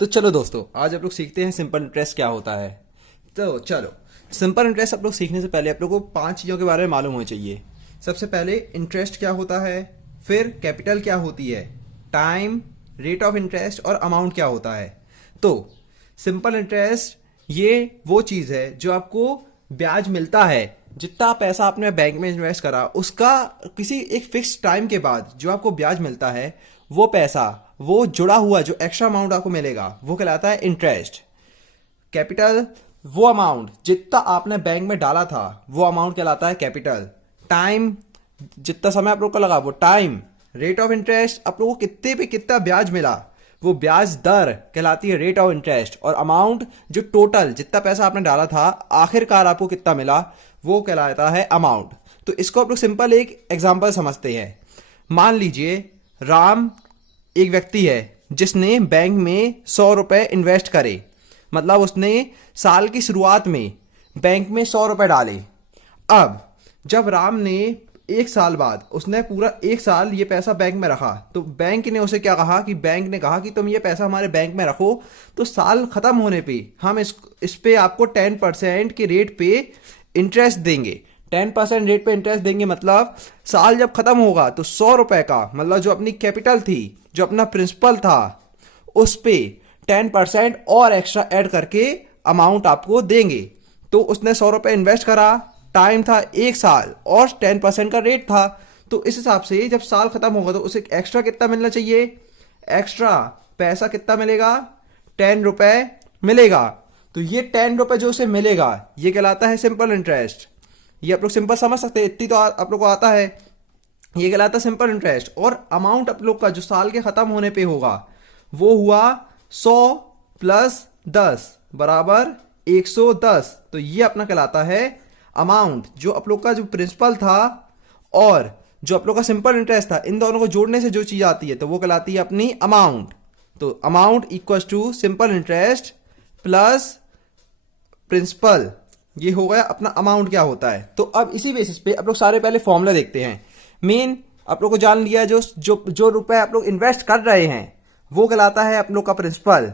तो चलो दोस्तों, आज आप लोग सीखते हैं सिंपल इंटरेस्ट क्या होता है। तो चलो, सिंपल इंटरेस्ट आप लोग सीखने से पहले आप लोग को 5 चीज़ों के बारे में मालूम होना चाहिए। सबसे पहले इंटरेस्ट क्या होता है, फिर कैपिटल क्या होती है, टाइम, रेट ऑफ इंटरेस्ट और अमाउंट क्या होता है। तो सिंपल इंटरेस्ट ये वो चीज़ है जो आपको ब्याज मिलता है। जितना पैसा आपने बैंक में इन्वेस्ट करा उसका किसी एक फिक्स टाइम के बाद जो आपको ब्याज मिलता है, वो पैसा, वो जुड़ा हुआ जो एक्स्ट्रा अमाउंट आपको मिलेगा वो कहलाता है इंटरेस्ट। कैपिटल वो अमाउंट जितना आपने बैंक में डाला था वो अमाउंट कहलाता है कैपिटल। टाइम जितना समय आप लोग को लगा वो टाइम। रेट ऑफ इंटरेस्ट आप लोगों को कितने पे कितना ब्याज मिला वो ब्याज दर कहलाती है रेट ऑफ इंटरेस्ट। और अमाउंट जो टोटल जितना पैसा आपने डाला था आखिरकार आपको कितना मिला वो कहलाता है अमाउंट। तो इसको आप लोग सिंपल एक एग्जांपल समझते हैं। मान लीजिए राम एक व्यक्ति है जिसने बैंक में 100 रुपए इन्वेस्ट करे। मतलब उसने साल की शुरुआत में बैंक में 100 रुपए डाले। अब जब राम ने एक साल बाद उसने पूरा एक साल ये पैसा बैंक में रखा, तो बैंक ने उसे क्या कहा कि बैंक ने कहा कि तुम ये पैसा हमारे बैंक में रखो, तो साल खत्म होने पे हम इस पे आपको 10% के रेट पे इंटरेस्ट देंगे। 10% रेट पे इंटरेस्ट देंगे मतलब साल जब खत्म होगा तो 100 रुपए का, मतलब जो अपनी कैपिटल थी, जो अपना प्रिंसिपल था, उस पे 10% और एक्स्ट्रा ऐड करके अमाउंट आपको देंगे। तो उसने 100 रुपए इन्वेस्ट करा, टाइम था एक साल और 10% का रेट था। तो इस हिसाब से जब साल खत्म होगा तो उसे एक्स्ट्रा कितना मिलना चाहिए, एक्स्ट्रा पैसा कितना मिलेगा, 10 रुपए मिलेगा। तो ये 10 रुपए जो उसे मिलेगा ये कहलाता है सिंपल इंटरेस्ट। ये आप लोग सिंपल समझ सकते हैं, इतनी तो आप लोग को आता है। ये कहलाता है सिंपल इंटरेस्ट। और अमाउंट आप लोग का जो साल के खत्म होने पे होगा वो हुआ 100 प्लस 10 बराबर 110। तो ये अपना कहलाता है अमाउंट। जो आप लोग का जो प्रिंसिपल था और जो आप लोग का सिंपल इंटरेस्ट था, इन दोनों को जोड़ने से जो चीज आती है तो वो कहलाती है अपनी अमाउंट। तो amount equal to simple interest plus principal. ये हो गया अपना अमाउंट क्या होता है। तो अब इसी बेसिस पे आप लोग सारे पहले फॉर्मूला देखते हैं। मेन आप लोग को जान लिया, जो जो जो रुपए आप लोग इन्वेस्ट कर रहे हैं वो कहलाता है आप लोग का प्रिंसिपल।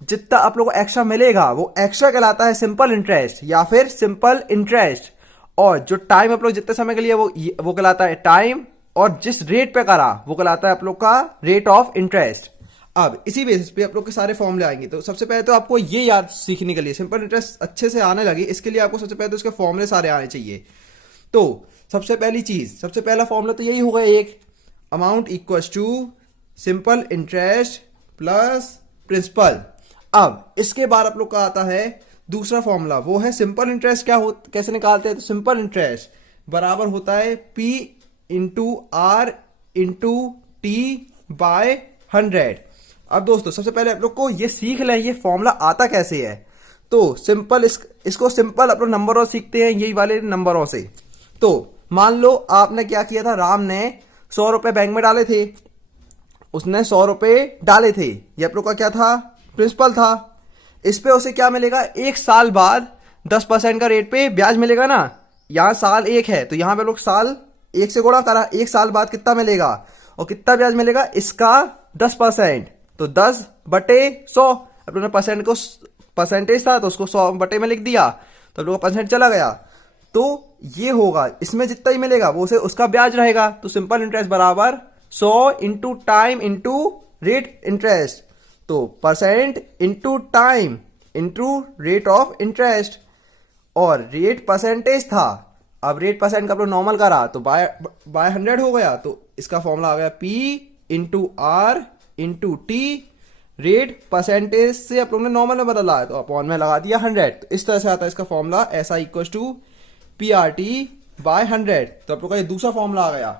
जितना आप लोग को एक्स्ट्रा मिलेगा वो एक्स्ट्रा कहलाता है सिंपल इंटरेस्ट या फिर सिंपल इंटरेस्ट। और जो टाइम आप लोग जितने समय के लिए वो कहलाता है टाइम। और जिस रेट पे करा वो कहलाता है आप लोग का रेट ऑफ इंटरेस्ट। अब इसी बेसिस पे आप लोग के सारे फॉर्मूले आएंगे। तो सबसे पहले तो आपको ये याद सीखने के लिए, सिंपल इंटरेस्ट अच्छे से आने लगे इसके लिए आपको सबसे पहले तो इसके फॉर्मूले सारे आने चाहिए। तो सबसे पहली चीज, सबसे पहला फॉर्मूला तो यही होगा, एक amount equals to simple interest plus principal. अब इसके बाद आप लोग का आता है दूसरा फॉर्मूला, वो है सिंपल इंटरेस्ट कैसे निकालते हैं। तो सिंपल इंटरेस्ट बराबर होता है P into R into T by 100। अब दोस्तों सबसे पहले आप लोग को ये सीख लें ये फॉर्मूला आता कैसे है। तो सिंपल इसको सिंपल आप लोग नंबरों सीखते हैं, यही वाले नंबरों से। तो मान लो आपने क्या किया था, राम ने 100 रुपए बैंक में डाले थे। उसने 100 रुपए डाले थे, ये आप लोग का क्या था, प्रिंसिपल था। इस पे उसे क्या मिलेगा, एक साल बाद 10% का रेट पे ब्याज मिलेगा ना। यहां साल एक है तो यहां पे लोग साल एक से गुणा करा, एक साल बाद कितना मिलेगा और कितना ब्याज मिलेगा, इसका 10%। तो 10 बटे 100, अब लोगों ने परसेंट को परसेंटेज था तो उसको 100 बटे में लिख दिया, तो लोगों का परसेंट चला गया। तो ये होगा, इसमें जितना ही मिलेगा वो उसे उसका ब्याज रहेगा। तो सिंपल इंटरेस्ट बराबर 100 into time into rate interest. तो percent into time into rate of interest. और रेट परसेंटेज था, अब रेट परसेंट का आप लोग नॉर्मल करा तो बाय 100 हो गया। तो इसका फॉर्मूला आ गया P into R into T. Rate percentage से आप लोग ने नॉर्मल में बदला है तो अपॉन में लगा दिया 100। तो इस तरह से आता है इसका फॉर्मूला, ऐसा इक्वल टू PRT बाय 100। तो आप लोग का ये दूसरा फॉर्मूला आ गया।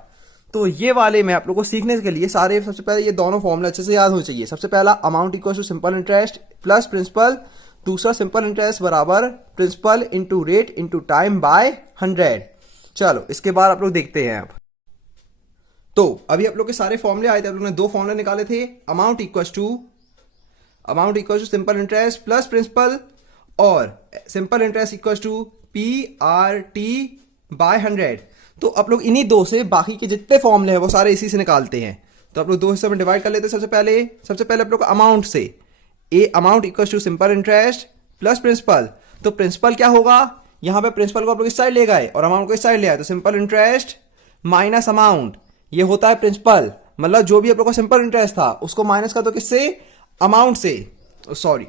तो ये वाले में आप लोग को सीखने के लिए सारे सबसे पहले ये दोनों फॉर्मूले अच्छे से याद होने चाहिए। सबसे पहला amount equal to simple interest plus principal. दूसरा सिंपल इंटरेस्ट बराबर principal into rate into time by 100। चलो इसके बाद आप लोग देखते हैं। अब तो अभी आप लोग के सारे फॉर्मूले आए थे, आप लोग ने दो फॉर्मूले निकाले थे। Amount equal to simple interest plus principal और simple interest equal to PRT by 100। तो आप लोग इन्हीं दो से बाकी के जितने फॉर्मूले हैं वो सारे इसी से निकालते हैं। तो आप लोग दो हिस्सों में डिवाइड कर लेते हैं। सबसे पहले आप लोग अमाउंट से a amount equal to simple interest plus principal. तो प्रिंसिपल क्या होगा, यहां पे प्रिंसिपल को आप लोग इस साइड ले गए और अमाउंट को इस साइड ले आए, तो सिंपल इंटरेस्ट माइनस अमाउंट, ये होता है प्रिंसिपल। मतलब जो भी आप लोग का सिंपल इंटरेस्ट था उसको माइनस कर दो किससे, अमाउंट से, सॉरी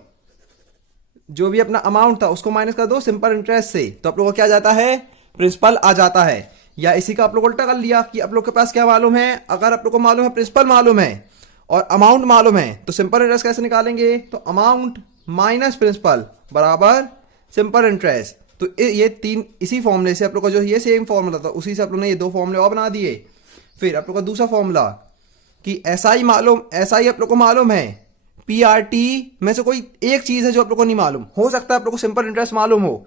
जो भी अपना अमाउंट था उसको माइनस कर दो सिंपल इंटरेस्ट से, तो आप लोग को क्या जाता है, प्रिंसिपल आ जाता है। या इसी का आप लोग उल्टा कर लिया कि आप लोग के पास क्या मालूम है, अगर आप लोग को मालूम है प्रिंसिपल मालूम है और अमाउंट मालूम है, तो सिंपल इंटरेस्ट कैसे निकालेंगे, तो अमाउंट माइनस प्रिंसिपल बराबर सिंपल इंटरेस्ट। तो ये तीन, इसी फॉर्मूले से आप लोग का जो ये सेम फॉर्मूला था उसी से आप लोग ने ये दो फॉर्मूले और बना दिए। फिर आप लोग का दूसरा फॉर्मूला कि एसआई मालूम, एसआई आप लोग को मालूम है, पीआरटी में से कोई एक चीज है जो आप लोग को नहीं मालूम, हो सकता है आप लोग को सिंपल इंटरेस्ट मालूम हो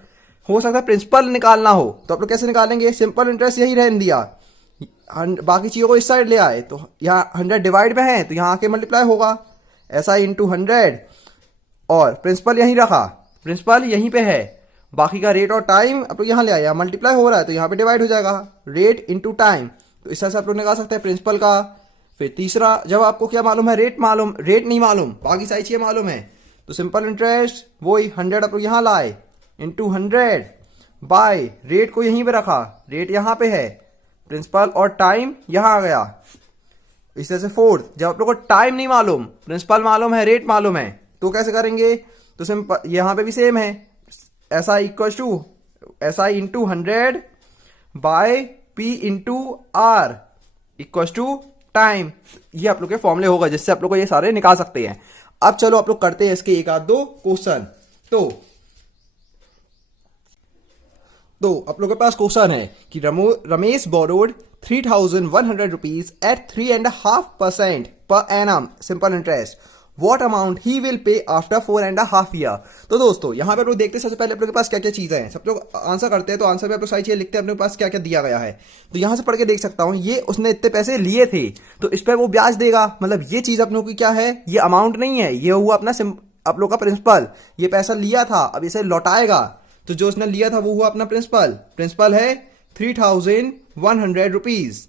सकता है प्रिंसिपल निकालना हो, तो आप लोग कैसे निकालेंगे, सिंपल इंटरेस्ट यही रहने दिया, बाकी चीजों को इस साइड ले आए, तो यहाँ 100 डिवाइड में है तो यहाँ आके मल्टीप्लाई होगा, एसआई इंटू 100, और प्रिंसिपल यहीं रखा, प्रिंसिपल यहीं पे है, बाकी का रेट और टाइम आप लोग यहाँ ले आए, यहाँ मल्टीप्लाई हो रहा है तो यहाँ पे डिवाइड हो जाएगा, रेट इंटू टाइम, तो इस तरह से आप लोग निकाल सकते हैं प्रिंसिपल का। फिर तीसरा, जब आपको क्या मालूम है, रेट मालूम, रेट नहीं मालूम, बाकी सारी चीजें मालूम है, तो सिंपल इंटरेस्ट वही 100 आप लोग यहाँ लाए इंटू 100 बाय रेट को यहीं पे रखा, रेट यहाँ पे है, प्रिंसिपल और टाइम यहाँ आ गया। इस तरह से फोर्थ, जब आप लोग को टाइम नहीं मालूम, प्रिंसिपल मालूम है, रेट मालूम है, तो कैसे करेंगे, तो सिंपल यहाँ पे भी सेम है, SI equal to SI into 100 by P into R equal to time. ये आप लोग के फॉर्मूले होगा जिससे आप लोग को ये सारे निकाल सकते हैं। अब चलो आप लोग करते हैं इसके एक आध दो क्वेश्चन। तो आप लोग के पास क्वेश्चन है कि Ramesh borrowed 3,100 rupees at 3.5% per annum simple interest, what amount he will pay after 4.5 year. तो दोस्तों यहाँ पे आप लोग देखते हैं सबसे पहले आप लोग के पास क्या क्या चीजें हैं, सब लोग आंसर करते हैं तो आंसर में आप लोग सारी चीजें लिखते हैं अपने पास क्या क्या दिया गया है। तो यहाँ से पढ़ के देख सकता हूँ, ये उसने इतने पैसे लिए थे तो इस पर वो ब्याज देगा, मतलब ये चीज अपनों की क्या है, ये अमाउंट नहीं है, ये हुआ अपना आप लोग का प्रिंसिपल, ये पैसा लिया था अब इसे लौटाएगा, तो जो उसने लिया था वो हुआ अपना प्रिंसिपल, प्रिंसिपल है 3,100 रुपीज,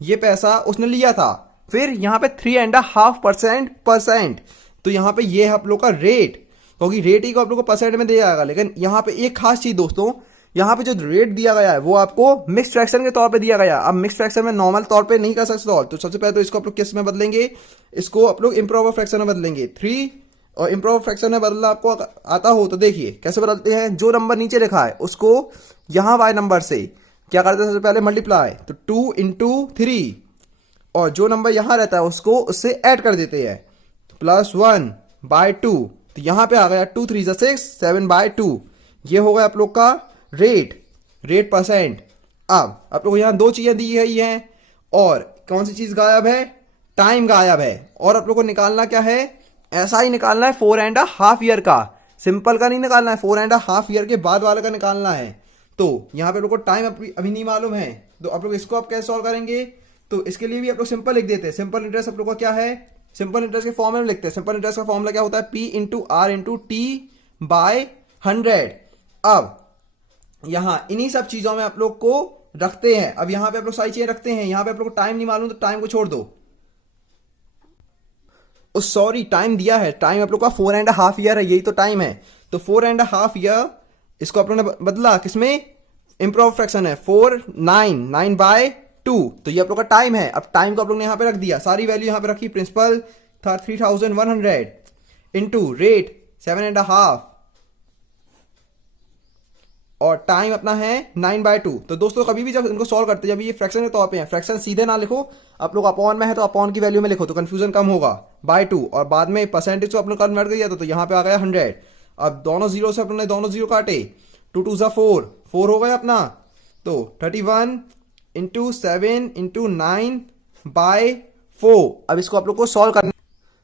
ये पैसा उसने लिया था। फिर यहाँ पे 3.5%, तो यहाँ पे ये है आप लोग का रेट, क्योंकि रेट ही को आप लोग को परसेंट में दिया जाएगा, लेकिन यहाँ पे एक खास चीज दोस्तों, यहाँ पे जो रेट दिया गया है वो आपको मिक्स फ्रैक्शन के तौर पे दिया गया है। अब मिक्स फ्रैक्शन में नॉर्मल तौर पे नहीं कर सकते सॉल्व, तो सबसे पहले तो इसको आप लोग किस में बदलेंगे, इसको आप लोग इम्प्रॉपर फ्रैक्शन में बदलेंगे, 3 और इम्प्रॉपर फ्रैक्शन में बदलना आपको आता हो तो देखिए कैसे बदलते हैं। जो नंबर नीचे लिखा है उसको यहाँ वाई नंबर से क्या करते हैं, सबसे पहले मल्टीप्लाई, तो 2 इंटू 3, और जो नंबर यहां रहता है उसको उससे ऐड कर देते हैं, +1 बाय 2, तो यहां पे आ गया 2 3 6 7 बाय 2, ये हो गया आप लोग का रेट परसेंट। अब आप लोग यहां दो चीजें दी गई हैं और कौन सी चीज गायब है, टाइम गायब है, और आप लोग को निकालना क्या है, ऐसा ही निकालना है 4.5 ईयर का, सिंपल का नहीं निकालना है, 4.5 ईयर के बाद वाले का निकालना है। तो यहां पे लोग को टाइम अभी नहीं मालूम है, तो आप लोग इसको आप कैसे सॉल्व करेंगे, तो इसके लिए भी आप लोग सिंपल लिख देते हैं, सिंपल इंटरेस्ट आप लोग का क्या है, सिंपल इंटरेस्ट के फॉर्मूला में लिखते हैं, सिंपल इंटरेस्ट का फॉर्मूला क्या होता है, P into R into T by 100। अब यहां इन्हीं सब चीजों में आप लोग को रखते हैं, अब यहां पे आप लोग सारी चीजें रखते हैं, यहां पे आप लोग को टाइम नहीं मालूम तो टाइम को छोड़ दो, सॉरी टाइम दिया है, टाइम आप लोग का 4.5 ईयर है, यही तो टाइम है, तो 4.5 ईयर इसको आप लोग ने बदला किसमें, इम्प्रॉपर फ्रैक्शन है, 9 बाय 2, तो ये आप लोग का टाइम है। अब टाइम को आप लोग ने यहां पे रख दिया, सारी वैल्यू यहां पे रखी, प्रिंसिपल था 3,100 इंटू रेट 7.5 और टाइम अपना है 9/2। तो दोस्तों कभी भी जब इनको सॉल्व करते हैं, जब ये फ्रैक्शन के तौर पे है, फ्रैक्शन सीधे ना लिखो, आप लोग अपॉन में है तो अपॉन की वैल्यू में लिखो तो कंफ्यूजन कम होगा, /2, और बाद में परसेंटेज को आप लोग कन्वर्ट कर दिया तो यहाँ पे आ गया 100। अब दोनों जीरो से अपने दोनों जीरो काटे, 2 2 4 हो गया अपना, तो 31 इंटू 7 इंटू 9/4। अब इसको आप लोग को सॉल्व करना,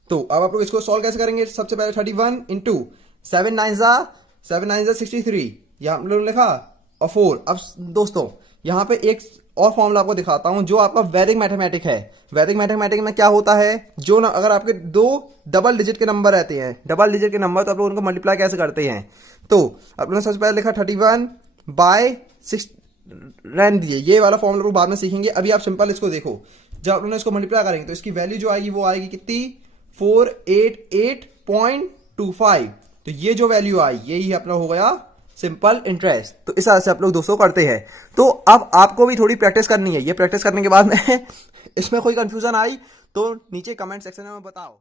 तो अब आप लोग इसको सॉल्व कैसे करेंगे, सबसे पहले 31 इंटू 7 9 63, यहां हम लोग लिखा, और 4। अब दोस्तों यहां पे एक और फॉर्मूला आपको दिखाता हूं जो आपका वैदिक मैथमेटिक है। वैदिक मैथमेटिक में क्या होता है, जो अगर आपके दो डबल डिजिट के नंबर रहते हैं, डबल डिजिट के नंबर, तो आप लोग उनको मल्टीप्लाई कैसे करते हैं, तो आप लोगों ने सबसे पहले लिखा 31/6 रहने दिए, ये वाला फॉर्मूला लोग बाद में सीखेंगे, अभी आप सिंपल इसको देखो, जब आप लोग इसको मल्टीप्लाई करेंगे तो इसकी वैल्यू जो आएगी वो आएगी कितनी, 488.2 25। तो ये जो वैल्यू आई यही अपना हो गया सिंपल इंटरेस्ट। तो इस तरह से आप लोग दोस्तों करते हैं। तो अब आपको भी थोड़ी प्रैक्टिस करनी है। ये प्रैक्टिस करने के बाद में इसमें कोई कंफ्यूजन आई तो नीचे कमेंट सेक्शन में बताओ।